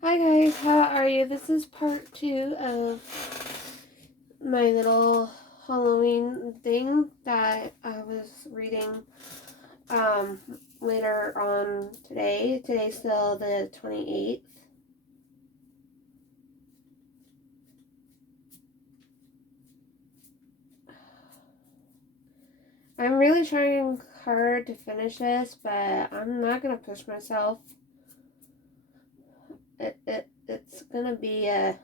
Hi guys, how are you? This is part 2 of my little Halloween thing that I was reading later on today. Today's still the 28th. I'm really trying hard to finish this, but I'm not going to push myself. It's going to be a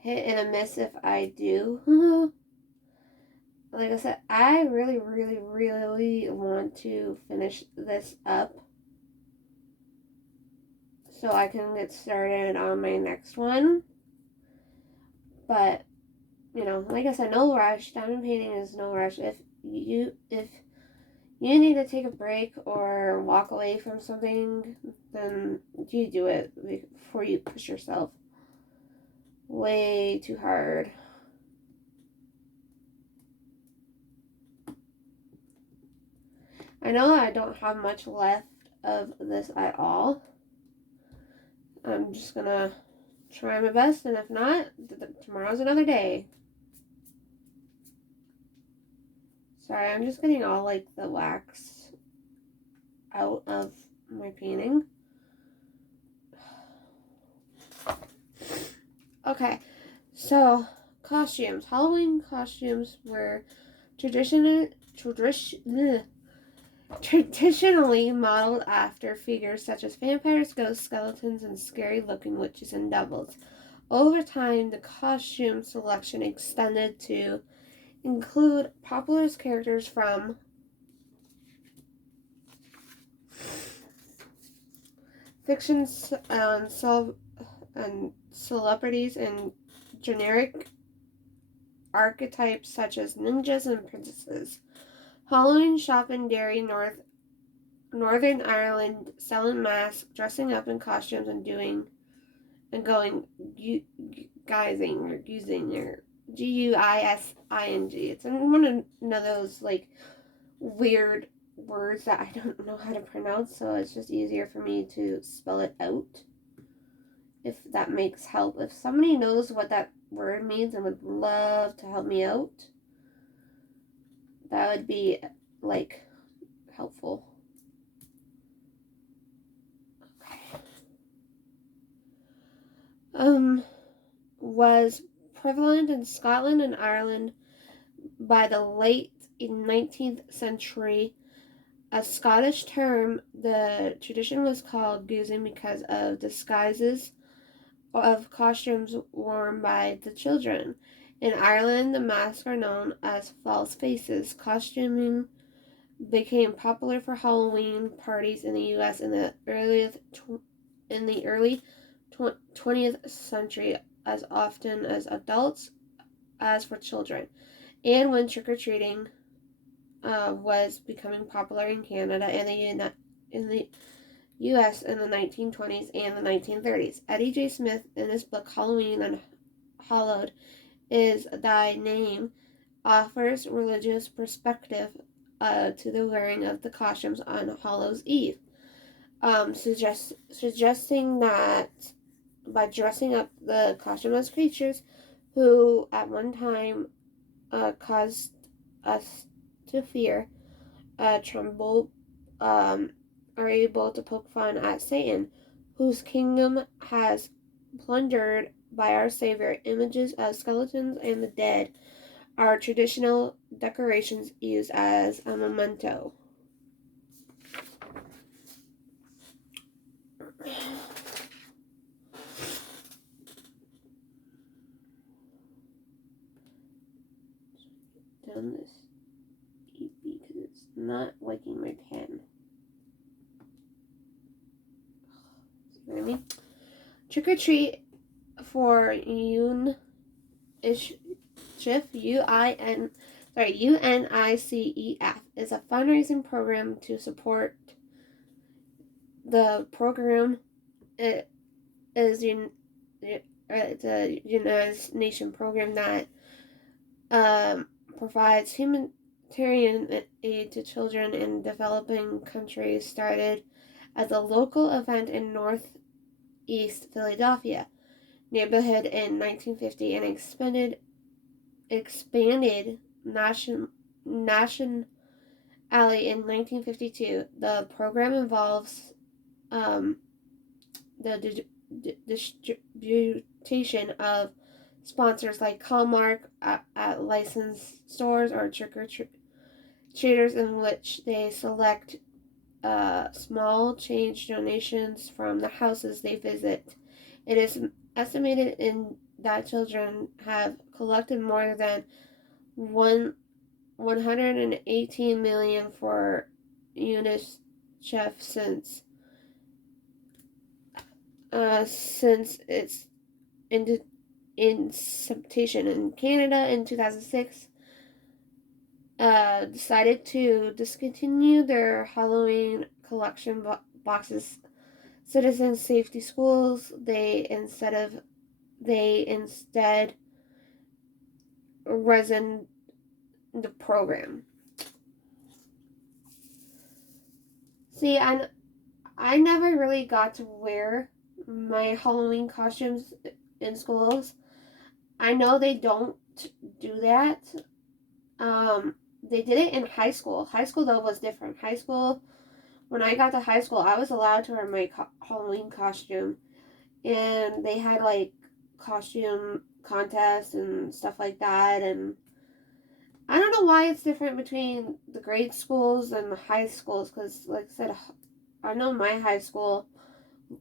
hit and a miss if I do. Like I said, I really, really, really want to finish this up so I can get started on my next one. But, like I said, no rush. Diamond painting is no rush. If you need to take a break or walk away from something, then you do it before you push yourself way too hard. I know I don't have much left of this at all. I'm just gonna try my best, and if not, tomorrow's another day. Sorry, I'm just getting all like the wax out of my painting. Okay, so costumes. Halloween costumes were traditionally modeled after figures such as vampires, ghosts, skeletons, and scary-looking witches and devils. Over time, the costume selection extended to include popular characters from fictions and celebrities and generic archetypes such as ninjas and princesses. Halloween shop in Derry, Northern Ireland, selling masks, dressing up in costumes, and going guising or using your guising. It's one of those like weird words that I don't know how to pronounce, so it's just easier for me to spell it out. If that makes help. If somebody knows what that word means and would love to help me out, that would be like helpful. Okay. Was prevalent in Scotland and Ireland by the late 19th century. A Scottish term, the tradition was called goozing because of disguises of costumes worn by the children. In Ireland, the masks are known as false faces. Costuming became popular for Halloween parties in the U.S. in the early 20th century, as often as adults as for children. And when trick-or-treating was becoming popular in Canada and the U.S. in the 1920s and the 1930s. Eddie J. Smith, in his book Halloween Unhallowed Is Thy Name, offers religious perspective to the wearing of the costumes on Hallows Eve, suggesting that by dressing up the costume as creatures who at one time caused us to fear, tremble, are able to poke fun at Satan, whose kingdom has plundered by our Savior. Images of skeletons and the dead are traditional decorations used as a memento. Done this because it's not liking my pen. See what I mean? Trick or treat for UNICEF, UNICEF is a fundraising program to support the program. It is it's a United Nations program that provides humanitarian aid to children in developing countries, started as a local event in Northeast Philadelphia neighborhood in 1950 and expanded nationally in 1952. The program involves the distribution of sponsors like Hallmark at licensed stores or trick-or-treaters, in which they select small change donations from the houses they visit. It is estimated that children have collected more than 118 million for UNICEF since its inception. In Canada in 2006, decided to discontinue their Halloween collection boxes. Citizen Safety Schools, they instead resin the program. See, I never really got to wear my Halloween costumes in schools. I know they don't do that. They did it in high school. High school though was different. High school, when I got to high school, I was allowed to wear my Halloween costume, and they had like costume contests and stuff like that. And I don't know why it's different between the grade schools and the high schools, because like I said, I know my high school,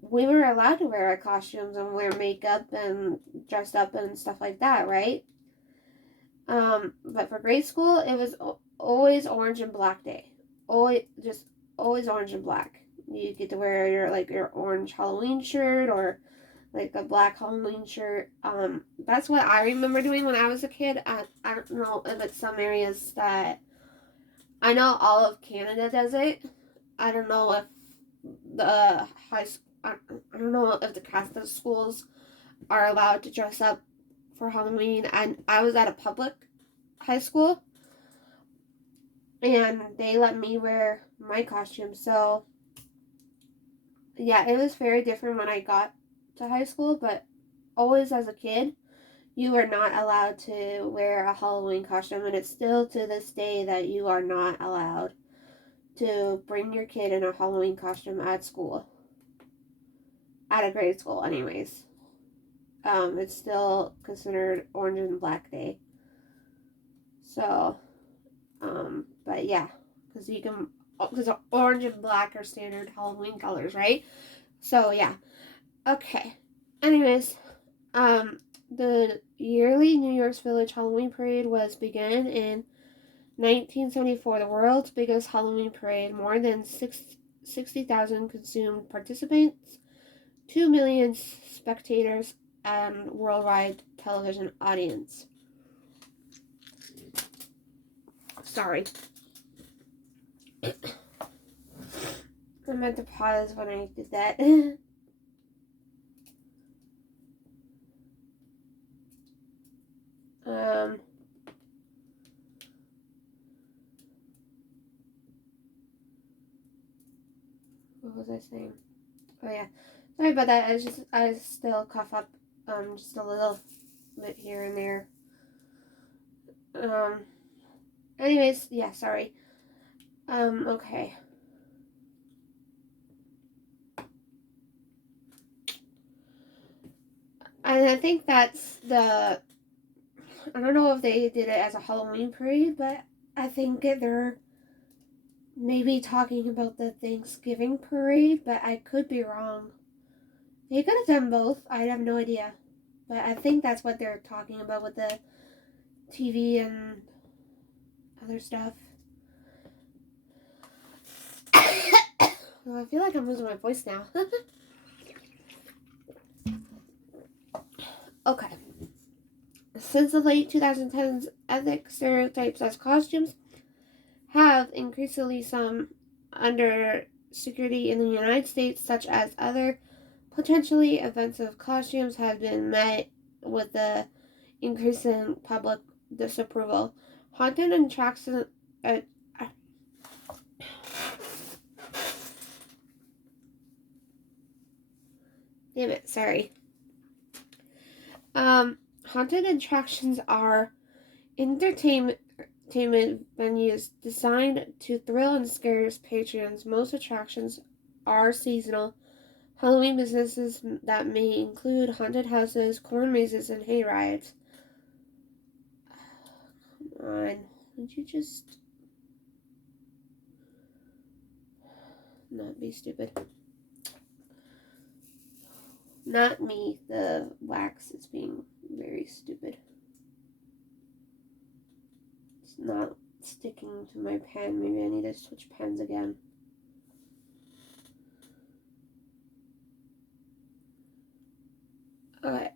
we were allowed to wear our costumes and wear makeup and dressed up and stuff like that, right? But for grade school, it was always orange and black day. Always orange and black. You get to wear your orange Halloween shirt or like a black Halloween shirt. That's what I remember doing when I was a kid. I don't know if it's some areas that, I know all of Canada does it. I don't know if the I don't know if the Catholic schools are allowed to dress up for Halloween. And I was at a public high school, and they let me wear my costume. So yeah, it was very different when I got to high school, but always as a kid, you were not allowed to wear a Halloween costume, and it's still to this day that you are not allowed to bring your kid in a Halloween costume at school. At a grade school, anyways. It's still considered Orange and Black Day. So, but yeah, because orange and black are standard Halloween colors, right? So yeah, okay. Anyways, the yearly New York's Village Halloween Parade was begun in 1974, the world's biggest Halloween parade. More than 60,000 consumed participants, 2 million spectators, and worldwide television audience. Sorry. I meant to pause when I did that. What was I saying? Oh yeah, sorry about that. I still cough up just a little bit here and there. Anyways, yeah, sorry. Okay. And I think that's I don't know if they did it as a Halloween parade, but I think they're maybe talking about the Thanksgiving parade, but I could be wrong. They could have done both. I have no idea. But I think that's what they're talking about with the TV and other stuff. Well, I feel like I'm losing my voice now. Okay. Since the late 2010s, ethnic stereotypes as costumes have increasingly some under security in the United States, such as other potentially offensive costumes, have been met with the increasing public disapproval. Haunted attractions Damn it, sorry. Haunted attractions are entertainment venues designed to thrill and scare patrons. Most attractions are seasonal Halloween businesses that may include haunted houses, corn mazes, and hay rides. Come on, would you just not be stupid? Not me. The wax is being very stupid. It's not sticking to my pen. Maybe I need to switch pens again. Okay.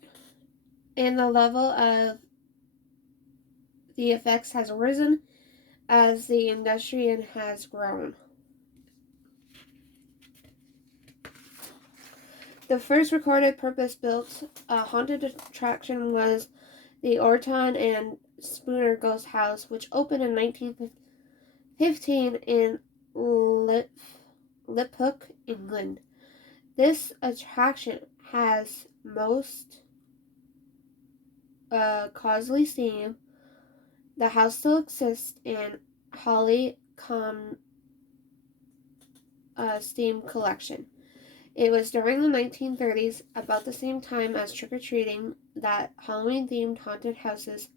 And the level of the effects has risen as the industry has grown. The first recorded purpose-built haunted attraction was the Orton and Spooner Ghost House, which opened in 1915 in Liphook, England. This attraction has most causally steam. The house still exists in Holly Steam Collection. It was during the 1930s, about the same time as trick-or-treating, that Halloween-themed haunted houses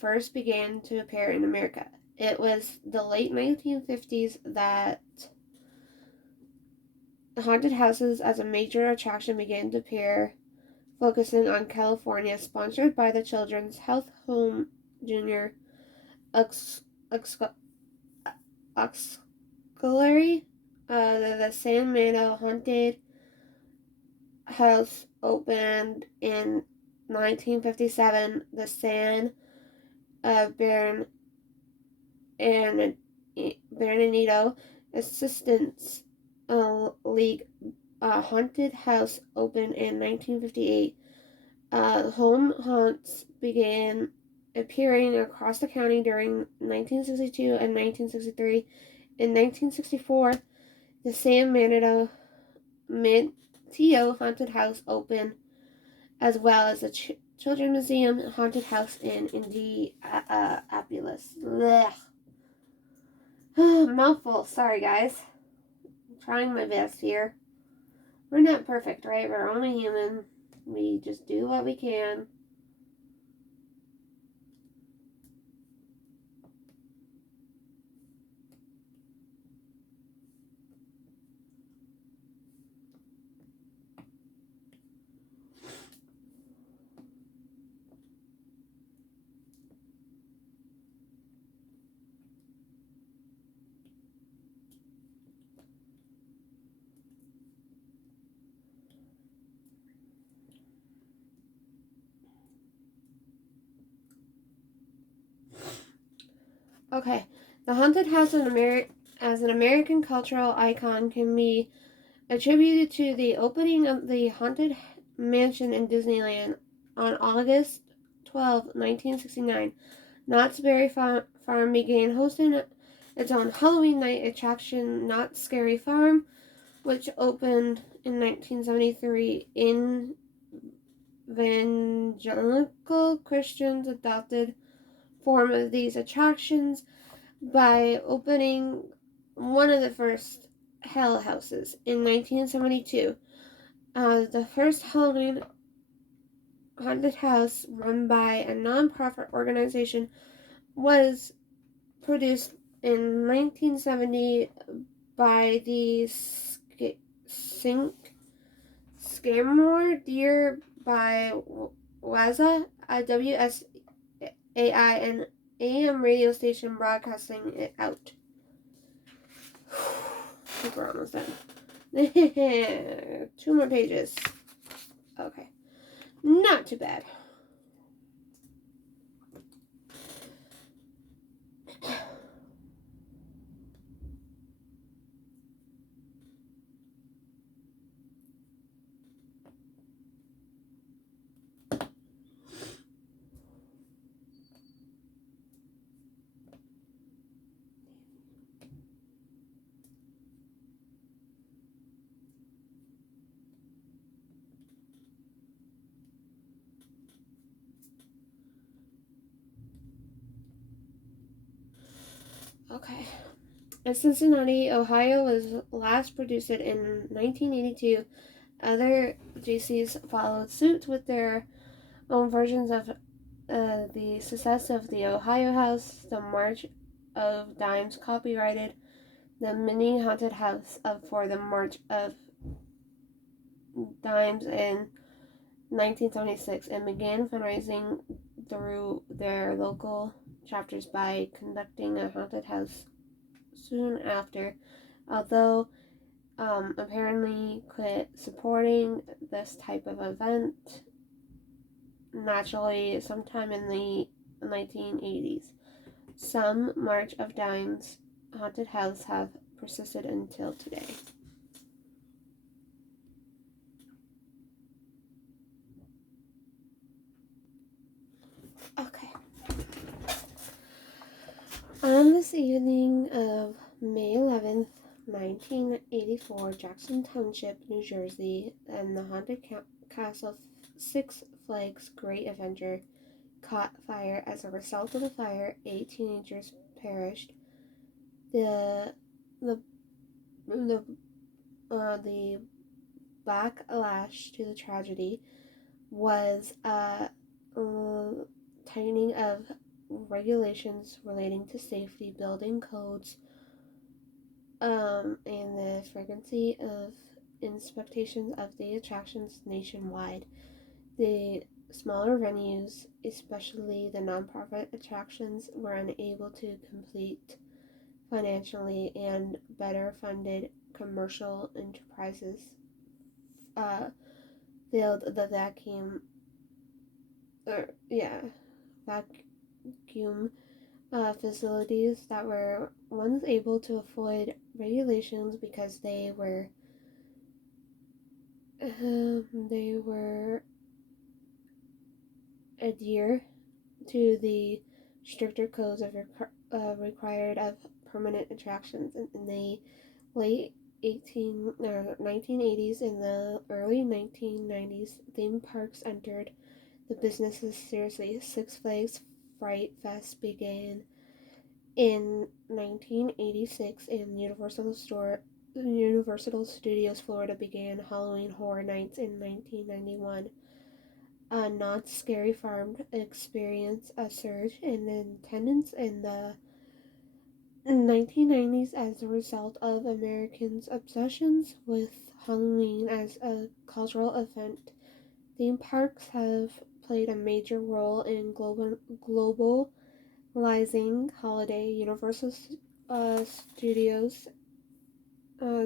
first began to appear in America. It was the late 1950s that haunted houses as a major attraction began to appear, focusing on California, sponsored by the Children's Health Home Junior Auxiliary. The San Mateo Haunted House opened in 1957. The San Bernardino Assistance League Haunted House opened in 1958. Home haunts began appearing across the county during 1962 and 1963. In 1964, the San Mateo Haunted House opened, as well as the Children's Museum Haunted House in Indianapolis. Mouthful. Sorry, guys. I'm trying my best here. We're not perfect, right? We're only human. We just do what we can. Okay, the haunted house as an American cultural icon can be attributed to the opening of the Haunted Mansion in Disneyland on August 12, 1969. Knott's Berry Farm began hosting its own Halloween night attraction, Knott's Scary Farm, which opened in 1973. Evangelical Christians adopted form of these attractions by opening one of the first Hell Houses in 1972. The first Halloween haunted house, run by a non-profit organization, was produced in 1970 by the Scaramore Deer by Waza, a WSAI, and AM radio station broadcasting it out. I think we're almost done. 2 more pages. Okay. Not too bad. In Cincinnati, Ohio was last produced in 1982. Other GCs followed suit with their own versions of the success of the Ohio House, the March of Dimes copyrighted the mini haunted house for the March of Dimes in 1976 and began fundraising through their local chapters by conducting a haunted house soon after, although apparently quit supporting this type of event naturally sometime in the 1980s. Some March of Dimes haunted houses have persisted until today. Okay. On this evening of May 11th, 1984, Jackson Township, New Jersey, and the haunted castle Six Flags Great Adventure caught fire. As a result of the fire, 8 teenagers perished. The backlash to the tragedy was a tightening of regulations relating to safety, building codes, and the frequency of inspections of the attractions nationwide. The smaller venues, especially the nonprofit attractions, were unable to compete financially, and better funded commercial enterprises filled the vacuum facilities that were once able to avoid regulations because they were adhere to the stricter codes of required of permanent attractions. In the late 1980s and the early 1990s, theme parks entered the businesses seriously. Six Flags Fright Fest began in 1986, and Universal Studios Florida began Halloween Horror Nights in 1991. Knott's Scary Farm experienced a surge in attendance in the 1990s as a result of Americans' obsessions with Halloween as a cultural event. Theme parks have played a major role in globalizing holiday. Universal Studios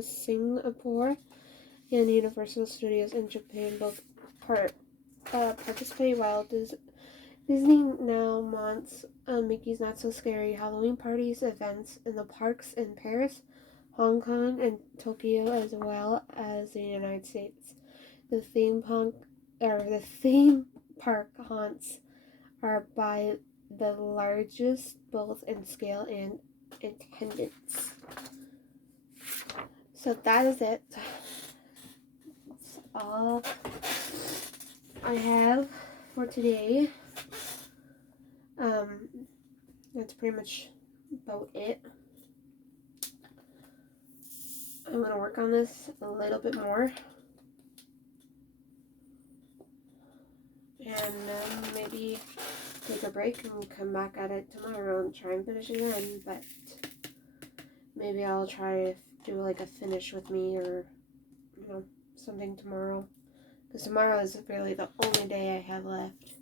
Singapore and Universal Studios in Japan both participate, while Disney now mounts Mickey's Not So Scary Halloween parties events in the parks in Paris, Hong Kong, and Tokyo, as well as the United States. The theme park haunts are by the largest both in scale and attendance. So that is it. That's all I have for today. That's pretty much about it. I'm going to work on this a little bit more. And maybe take a break and come back at it tomorrow and try and finish again. But maybe I'll try to do like a finish with me or, something tomorrow. Because tomorrow is really the only day I have left.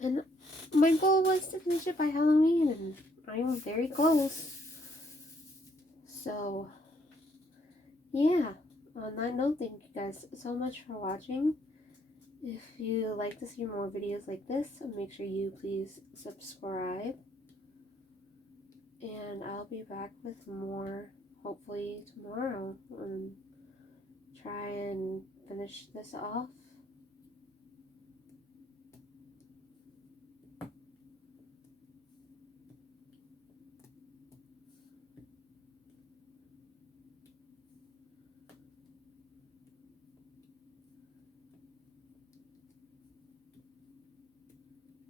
And my goal was to finish it by Halloween, and I'm very close. So, yeah. On that note, thank you guys so much for watching. If you like to see more videos like this, make sure you please subscribe. And I'll be back with more, hopefully tomorrow, and try and finish this off.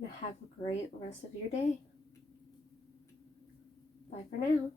And have a great rest of your day. Bye for now.